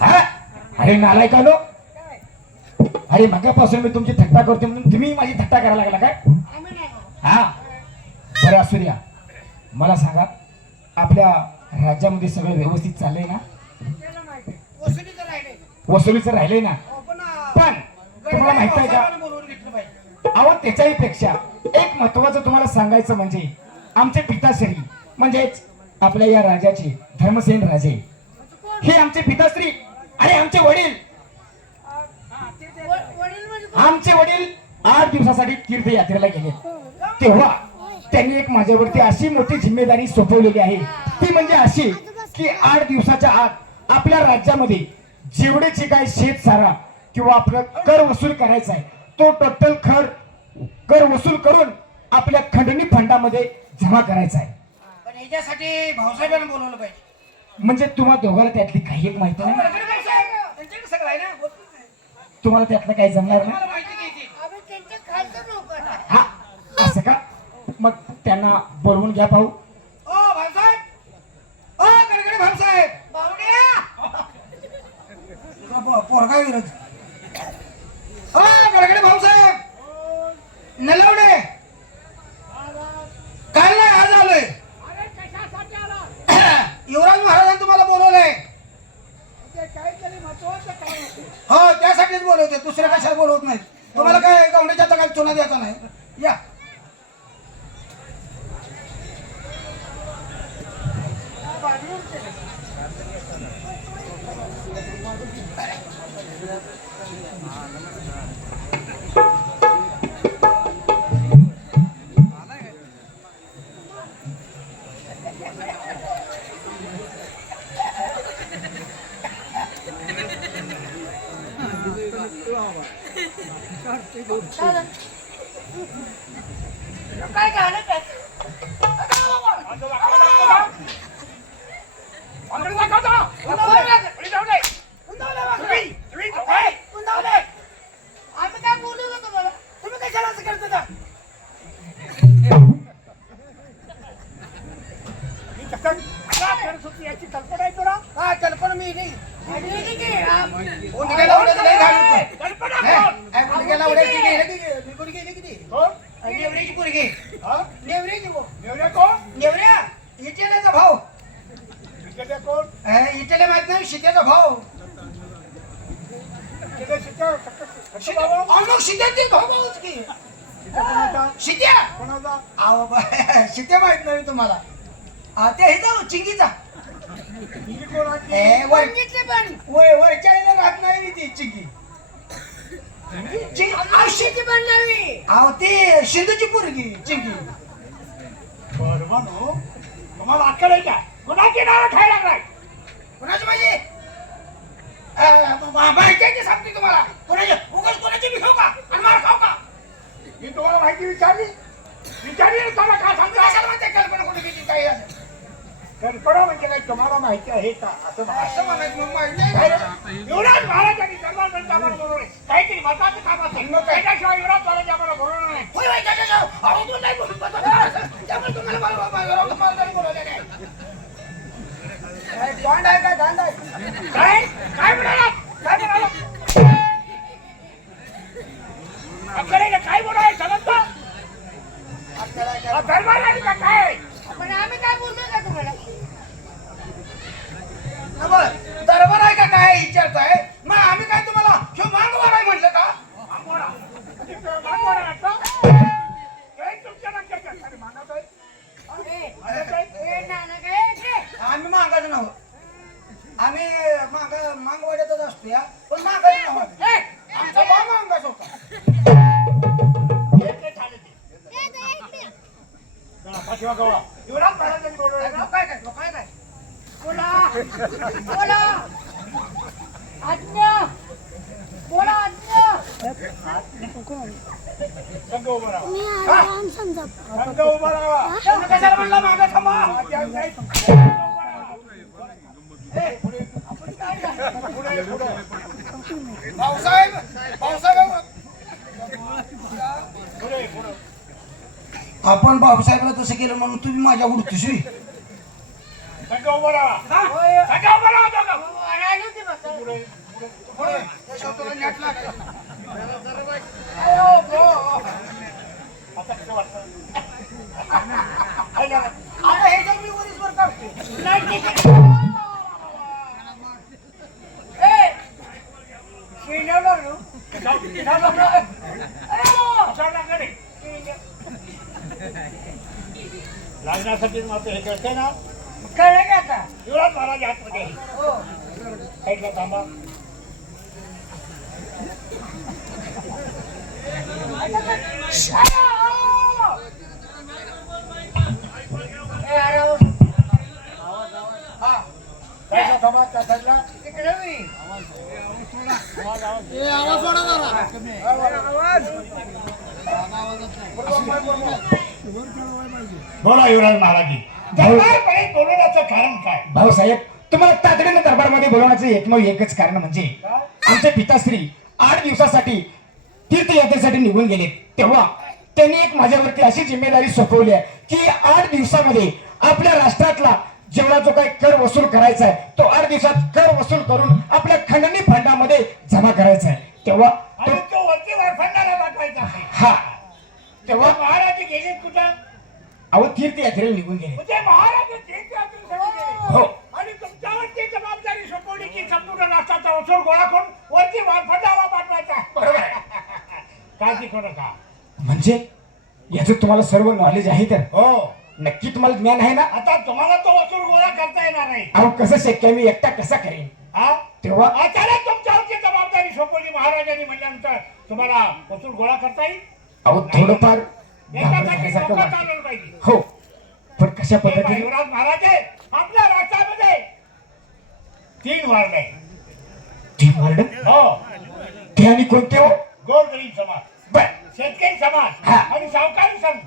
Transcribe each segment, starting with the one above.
हा? अरे नालाय का लो अरे मगापासून मी तुमची थट्टा करतो म्हणून तुम्ही माझी थट्टा करायला लागला काय? हा? बरं असू द्या. मला सांगा आपल्या राज्यामध्ये सगळं व्यवस्थित चाललंय ना? वसुलीचं राहिलंय ना? पण तुम्हाला माहीत आहे का? अहो त्याच्याही पेक्षा एक महत्वाचं तुम्हाला सांगायचं म्हणजे आमचे पिताश्री म्हणजेच आपल्या या राजाचे धर्मसेन राजे हे आमचे पिताश्री आणि आमचे वडील. आमचे वडील आठ दिवसासाठी तीर्थयात्रेला गेले. तेव्हा त्यांनी एक माझ्यावरती अशी मोठी जिम्मेदारी सोपवलेली आहे. ती म्हणजे अशी की आठ दिवसाच्या आत आपल्या राज्यामध्ये जेवढे जे काही शेत सारा किंवा आपलं कर वसूल करायचा आहे तो टोटल खर कर वसूल करून आपल्या खंडणी फंडामध्ये जमा करायचा आहे. पण याच्यासाठी भाऊसाहेबांना बोलवलं पाहिजे. म्हणजे तुम्हाला दोघांना त्यातली काही एक माहिती नाही. तुम्हाला त्यातलं काही जमणार नाही? हा असं का? मग त्यांना बोलवून घ्या पाहू ओ भाऊसाहेब ओ गडगडे भाऊसाहेब बावड्या पोरगा विरोध ओ गडगडे भाऊसाहेब नलवडे काल नाही आज आलोय युवराज महाराजांनी तुम्हाला बोलवलंय हो त्यासाठीच बोलवते दुसऱ्या कशाला बोलवत नाही तुम्हाला काय गवण्याच्या तगाला चुना द्यायचा नाही या काय झालं हा कल्पना मी नाही. उड्याचं घाण होतं. हे, गुंडग्याला उड्याची गेली की गे- मी गुडघे गेली की ती? नेवऱ्याची गुडघे. नेवऱ्याची गो. नेवऱ्या इटेल्याचा भाऊ. हे, इटेल्या माहीत नाही शित्याचा भाऊ. शित्या- अहो, मग शित्याचे भाऊ भाऊच की. शित्या अहो ब- शित्या माहीत नाही तुम्हाला. हा, ते हे जाऊ चिंगीचा. ए, वर. वर- वरच्या आईला राहत नाही ती अहो, शिंगी पण नाही अहो ते शिंदूची पोरगी चिंगी. तुम्हाला अक्कल आहे का? कुणाची नावं खायला लागलाय? कोणाची माझी माहिती सांगते तुम्हाला? कोणाची? उगाच कोणाची बी खाऊ का? आणि मार खाऊ का? मी तुम्हाला माहिती विचारली. विचारली ना तुम्हाला कल्पना म्हणजे काय तुम्हाला माहिती आहे का? असं असं म्हणायचं मग माहिती नाही युवराज महाराजांनी दरबारपर्यंत आम्हाला बोलवले. काहीतरी महत्वाचं काम असेल. त्याच्याशिवाय युवराज महाराज आम्हाला बोलवणार नाही. होय होय त्याच्या जाऊ. अहो, तू नाही बोलत बसा. त्यामुळे तुम्हाला मला- मला- मला- मला- मला तरी बोलवलं नाही. काय गांड आहे काय गांड आहे. काय? काय म्हणाला? काय म्हणाला? अक्कल आहे का? काय बोलाय चला, पाठीवा गवा. युवराज ना? काय काय काय काय बोला बोला आज्ञा बोला आज्ञा संघ उभा राहा. मी आराम समजा संघ उभा राहा. तुम्ही कशाला म्हणला मागं थांबा आजी आई नाही. संघ उभा राहा. पुढे, पुढे, पुढे. भाऊसाहेब भाऊसाहेब पुढे, पुढे. आपण भाऊसाहेबला तसं केलं म्हणून तुम्ही माझ्या उडतीस संघ उभा राहा. संघ उभा राहा दोघं. पुढे पुढे त्या शब्दाला नेट लागायचं. आता कसं वाटतं आता हे जर मी वरीसवर काढते नाही ते- ए, शिरण्यावर लागलो. कशावर लागलं रे? लागण्यासाठी मग हे करते ना. कळलं का आता? महाराज आतमध्ये हो. ऐकलं थांबा. ए, अरे हो. हा. ऐकलं थांबा त्या साईडला. तिकडे मी. बोला युवराज महाराजी दरबारकडे बोलवण्याचं कारण काय? भाऊसाहेब तुम्हाला तातडीनं दरबारमध्ये बोलवण्याचं एकमेव एकच कारण म्हणजे आमचे पिताश्री आठ दिवसासाठी तीर्थयात्रेसाठी निघून गेले तेव्हा त्यांनी एक माझ्यावरती अशी जिम्मेदारी सोपवली आहे की आठ दिवसामध्ये आपल्या राष्ट्रातला जेवढा जो काही कर वसूल करायचा आहे तो आठ दिवसात कर वसूल करून आपल्या खंडणी फंडामध्ये जमा करायचा आहे. तेव्हा तो वरती पाठवायचा हा. तेव्हा कुठं? अहो तीर्थयात्रेला निघून गेले. म्हणजे महाराज. हो. आणि जबाबदारी सोपवली की संपूर्ण राष्ट्राचा वसूल गोळा करून वरती वारफंडाला पाठवायचा. बरोबर आहे. काळजी करू नका. म्हणजे याचं तुम्हाला सर्व नॉलेज आहे तर? हो. नक्की तुम्हाला ज्ञान आहे ना? आता तुम्हाला तो वसूल गोळा करता येणार नाही. अहो कसं शक्य आहे? मी एकटा कसा करेन? हा? तेव्हा अचानक तुमच्यावरची जबाबदारी सोपवली महाराजांनी म्हणल्यानंतर तुम्हाला वसूल गोळा करता येईल? अहो थोडंफार याच्यासाठी. चालवलं पाहिजे. हो. पण कशा हे पद्धतीने? महाराज आहे आपल्या राष्ट्रामध्ये तीन वार्ड आहे तीन वार्ड? हो. ते आणि कोणते हो? गोरगरीब समाज बर. शेतकरी समाज हा. आणि सावकारी समाज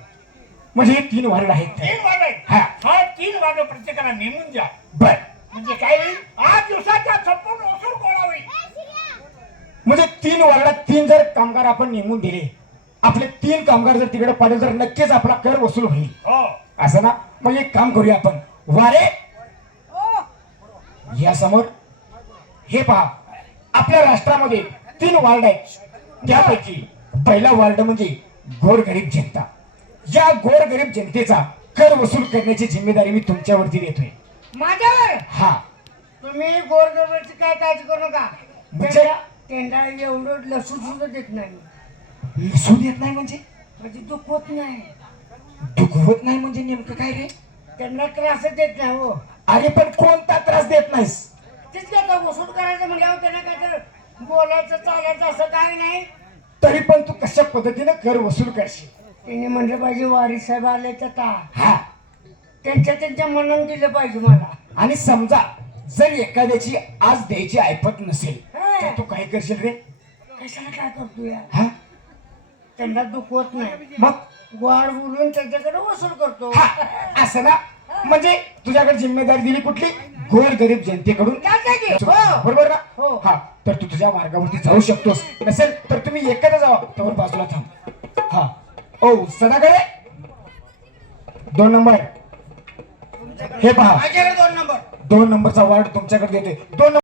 म्हणजे हे तीन वार्ड आहेत. तीन वार्ड आहेत. हा. हा तीन वार्ड प्रत्येकाला नेमून द्या. बर. म्हणजे काय होईल? आठ दिवसाच्या संपूर्ण वसूल गोळा होईल? म्हणजे तीन वार्डात तीन जर कामगार आपण नेमून दिले आपले तीन कामगार जर तिकडे पाडले तर नक्कीच आपला कर वसूल होईल. हो. असं ना? मग एक काम करूया आपण. वारे. या समोर हे पहा. आपल्या राष्ट्रामध्ये तीन वार्ड आहेत. त्यापैकी पहिला वार्ड म्हणजे गोरगरीब जनता. या गोरगरीब जनतेचा कर वसूल करण्याची जिम्मेदारी मी तुमच्यावरती देतोय. माझ्यावर? हा. तुम्ही गोरगरबरची काय काळजी करू नका. म्हणजे? त्यांना एवढं लसूण सुद्धा देत नाही. लसूण येत नाही म्हणजे? म्हणजे दुःख होत नाही. दुःख होत नाही म्हणजे नेमकं काय रे? त्यांना त्रास देत नाही हो. अरे पण कोणता त्रास देत नाहीस? तेच काय आता वसूल करायचं म्हणल्यावर त्यांना काय तर बोलायचं चालायचं असं काही नाही. तरी पण तू कशा पद्धतीने कर वसूल करशील? त्यांनी म्हणलं पाहिजे वारी साहेब आले तर ता. हा. त्यांच्या त्यांच्या मनानं दिलं पाहिजे मला. आणि समजा जर एखाद्याची आज द्यायची ऐपत नसेल तर तू काय करशील रे? कशाला काय करतो या हा? त्यांना दुःख होत नाही. मग गोड बोलून त्यांच्याकडे वसूल करतो. हा असं ना? म्हणजे तुझ्याकडे जिम्मेदारी दिली कुठली? गोर गरीब जनतेकडून. की? हो. बरोबर ना? हो. हा तर तू तुझ्या मार्गावरती जाऊ शकतोस. नसेल तर तुम्ही एकत्र जावा. त्यावर बाजूला थांब. हा. ओ सदाकडे दोन नंबर. हे पहा. माझ्याकडे दोन नंबर. दोन नंबरचा वार्ड तुमच्याकडे देतोय. दोन